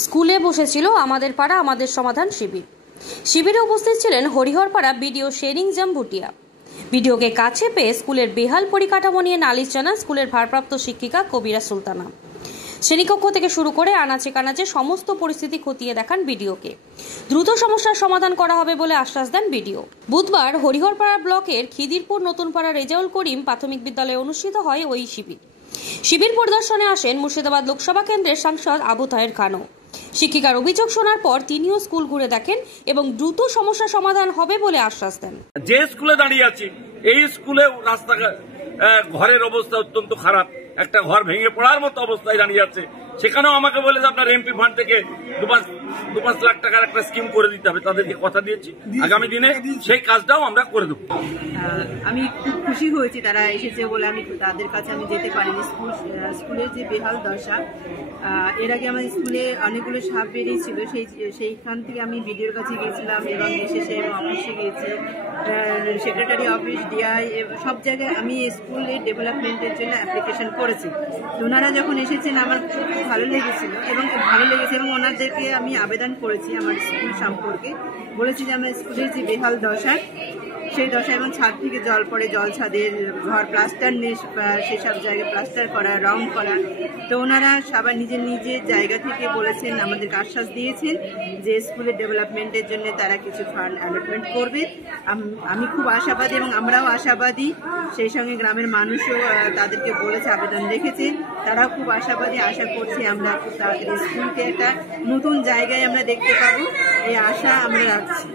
স্কুলে বসেছিল আমাদের পাড়া আমাদের সমাধান শিবির। শিবিরে উপস্থিত ছিলেন হরিহরপাড়া বিডিও শেরিং জাম ভুটিয়া। বিডিওকে কাছে পেয়ে স্কুলের বেহাল পরিকাঠামো নিয়ে নালিশ জানান স্কুলের ভারপ্রাপ্ত শিক্ষিকা কবিরা সুলতানা। শ্রেণীকক্ষ থেকে শুরু করে আনাচে কানাচে সমস্ত পরিস্থিতি খতিয়ে দেখান বিডিওকে। দ্রুত সমস্যার সমাধান করা হবে বলে আশ্বাস দেন বিডিও। বুধবার হরিহরপাড়া ব্লকের খিদিরপুর নতুনপাড়া রেজাউল করিম প্রাথমিক বিদ্যালয়ে অনুষ্ঠিত হয় ওই শিবির পরিদর্শনে আসেন মুর্শিদাবাদ লোকসভা কেন্দ্রের সাংসদ আবু তাহের খানও। শিক্ষিকার অভিযোগ শোনার পর তিনিও স্কুল ঘুরে দেখেন এবং দ্রুত সমস্যা সমাধান হবে বলে আশ্বাস দেন। যে স্কুলে দাঁড়িয়ে আছি এই স্কুলে রাস্তা ঘরের অবস্থা অত্যন্ত খারাপ, একটা ঘর ভেঙে পড়ার মতো অবস্থায় দাঁড়িয়ে আছে। সেখানেও আমাকে বলে যে আপনার এমপি ফান্ড থেকে 2-5 লাখ টাকার একটা স্কিম করে দিতে হবে। তাদেরকে কথা দিয়েছি আগামী দিনে সেই কাজটাও আমরা করে দেবো। আমি খুব খুশি হয়েছি তারা এসেছে বলে। আমি তাদের কাছে আমি যেতে পারিনি। স্কুলের যে বেহাল দশা, এর আগে আমার স্কুলে অনেকগুলো সাপ বেরিয়েছিল, সেইখান থেকে আমি বিডিওর কাছে গিয়েছিলাম এবং এসে অফিসে গিয়েছি, সেক্রেটারি অফিস, ডিআই, সব জায়গায় আমি স্কুলের ডেভেলপমেন্টের জন্য অ্যাপ্লিকেশন করেছি। ওনারা যখন এসেছেন আমার খুব ভালো লেগেছে এবং ওনাদেরকে আমি আবেদন করেছি আমার স্কুল সম্পর্কে। বলেছি যে আমার স্কুলের যে বেহাল দশা, সেই দশা এবং ছাদ থেকে জল পড়ে, জল ছাদের ঘর প্লাস্টার নেই, সেসব জায়গায় প্লাস্টার করা, রং করা। তো ওনারা সবাই নিজের জায়গা থেকে বলেছেন, আমাদেরকে আশ্বাস দিয়েছেন যে স্কুলের ডেভেলপমেন্টের জন্য তারা কিছু ফান্ড অ্যালটমেন্ট করবে। আমি খুব আশাবাদী এবং আমরাও আশাবাদী। সেই সঙ্গে গ্রামের মানুষও তাদেরকে বলেছে, আবেদন রেখেছে, তারাও খুব আশাবাদী। আশা করছি আমরা খুব তাড়াতাড়ি স্কুলকে একটা নতুন জায়গায় আমরা দেখতে পাবো, এই আশা আমরা রাখছি।